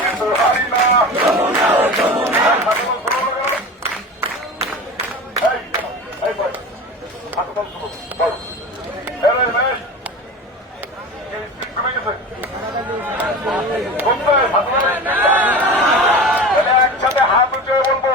কিন্তু হারি না। একসাথে হাত উঁচে বলবো,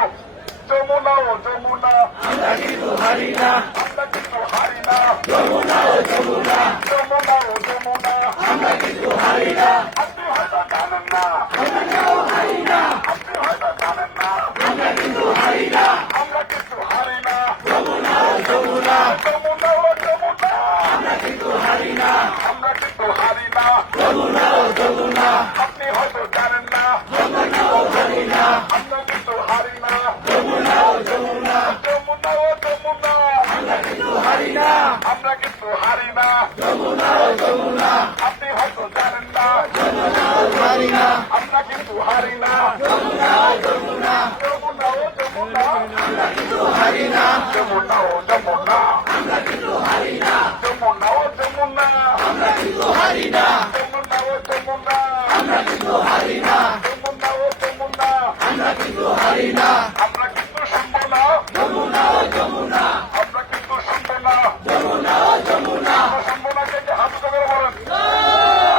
যমুনা ও যমুনা, আমরা কিন্তু হারি না, আমরা কিন্তু হারি না, যমুনা ও যমুনা, যমুনা ও যমুনা, আমরা কিন্তু হারি না। আপনি হয়তো জানেন না, আমরাও হারি না, আপনি হয়তো জানেন না, আমরা কিন্তু হারি না, আমরা কিন্তু হারি না, যমুনা ও যমুনা, যমুনা ও যমুনা, আমরা কিন্তু হারি না, আমরা কিন্তু হারি না, যমুনা ও যমুনা, আপনি হয়তো জানেন না, আমরাও হারি না, আমরা কিন্তু হারি না, যমুনা ও যমুনা, যমুনা ও যমুনা, আমরা কিন্তু হারি না, আমরা কিন্তু হারি না, যমুনা ও যমুনা, আপনি হয়তো জানেন না, যমুনা ও হারি না, আমরা কিন্তু হারি না, যমুনা ও যমুনা, যমুনা ও যমুনা, আমরা কিন্তু হারি না, যমুনা ও যমুনা, আমরা কিন্তু হারি না, যমুনা ও যমুনা, আমরা কিন্তু হারি না, যমুনা ও যমুনা, আমরা কিন্তু হারি না, যমুনা ও যমুনা, আমরা কিন্তু হারি না, আমরা কিন্তু শুনবো না, যমুনা ও যমুনা, আমরা কিন্তু শুনবো না, যমুনা ও যমুনা, আমরা শুনবো না, কে কে হাত ধরে বলেন,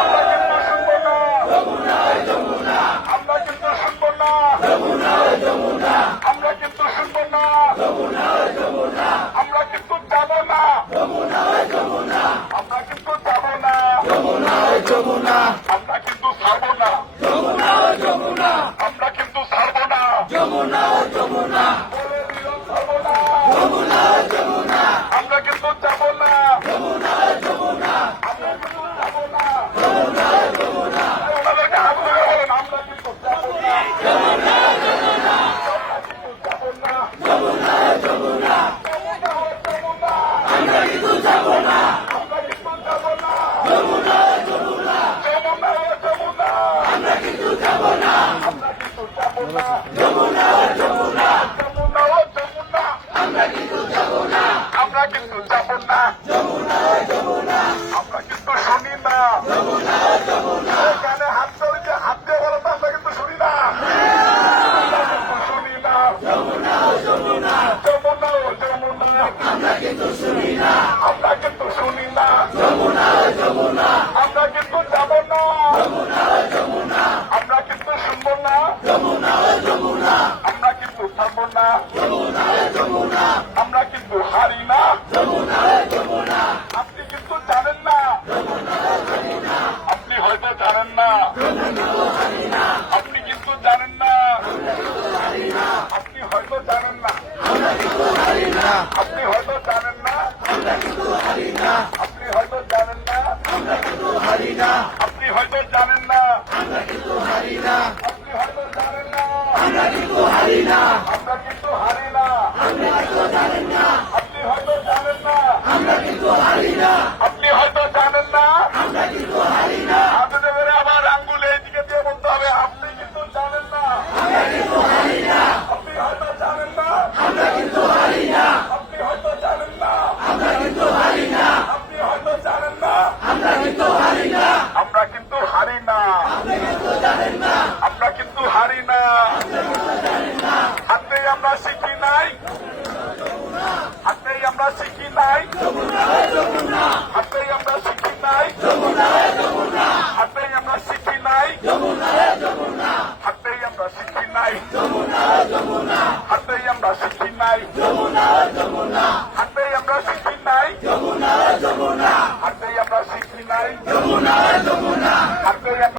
আমরা কিন্তু শুনবো না, যমুনা ও যমুনা, আমরা কিন্তু শুনবো না, যমুনা ও যমুনা, আমরা কিন্তু শুনবো না, যমুনা ও যমুনা, আমরা কিন্তু যাবো না, যমুনা ও যমুনা, আমরা কিন্তু যাবো না, যমুনা ও যমুনা, আমরা কিন্তু ছাড়বো না, যমুনা ও যমুনা, আমরা কিন্তু ছাড়বো না, যমুনা ও যমুনা, বলে দিলাম ছাড়বো না, যমুনা ও যমুনা, আমরা কিন্তু যাবো না, যমুনা ও যমুনা, আমরা কিন্তু যাবো না, যমুনা ও যমুনা, ওনাদেরকে হাত ধরে বলেন, আমরা কিন্তু যাবো না, যমুনা ও যমুনা, আমরা কিন্তু যাবো না, যমুনা ও যমুনা, যমুনা ও যমুনা, আমরা কিন্তু যাবো না, আমরা কিন্তু যাবো না, যমুনা ও যমুনা, যমুনা ও যমুনা, আমরা কিন্তু যাবো না, আমরা কিন্তু যাবো না, যমুনা ও যমুনা, যমুনা ও যমুনা, আমরা কিন্তু যাবো না, আমরা কিন্তু যাবো না, যমুনা ও যমুনা, আমরা কিন্তু শুনি না, যমুনা ও যমুনা, এখানে হাত ধরে হাত দিয়ে বলো তো, আমরা কিন্তু শুনি না, আমরা কিন্তু শুনি না, যমুনা ও যমুনা, যমুনা ও যমুনা, আমরা কিন্তু শুনি না, আমরা কিন্তু শুনি না, যমুনা ও যমুনা, আমরা কিন্তু যাবো না, যমুনা ও যমুনা, আমরা কিন্তু শুনবো না, যমুনা ও যমুনা, আমরা কিন্তু থাকবো না, যমুনা ও যমুনা, আমরা কিন্তু হারি না, যমুনা ও যমুনা, আপনি কিন্তু জানেন না, যমুনা ও যমুনা, আপনি হয়তো জানেন না, যমুনা ও হারি না, আপনি কিন্তু জানেন না, আমরা কিন্তু হারি না, আপনি হয়তো জানেন না, আমরা কিন্তু হারি না, আপনি হয়তো জানেন না, আমরা কিন্তু হারি না, আপনি হয়তো জানেন না, আমরা কিন্তু হারি না, আপনি হয়তো জানেন না, আমরা কিন্তু হারি না, আপনি হয়তো জানেন না, আমরা কিন্তু হারি না, আমরা কিন্তু হারি না, আপনি হয়তো জানেন না, আপনি হয়তো জানেন না, আমরা কিন্তু হারি না, আপনি হয়তো জানেন না, আমরা কিন্তু হারি না, হাতে দেবে আবার আঙ্গুলে এদিকে দিয়ে বলতে হবে, আপনি কিন্তু জানেন না, আমরা কিন্তু হারি না, আপনি হয়তো জানেন না, আমরা কিন্তু হারি না, আপনি হয়তো জানেন না, আমরা কিন্তু হারি না, আপনি হয়তো জানেন না, আমরা কিন্তু হারি না, আমরা কিন্তু হারি না, আপনি কিন্তু জানেন না, আমরা কিন্তু হারি না, হাতেই আমরা শিখি নাই, হাতেই আমরা শিখি নাই, হাতেই আমরা শিখি নাই, হাতেই আমরা শিখি নাই, হাতেই আমরা শিখি নাই, হাতেই আমরা শিখি নাই,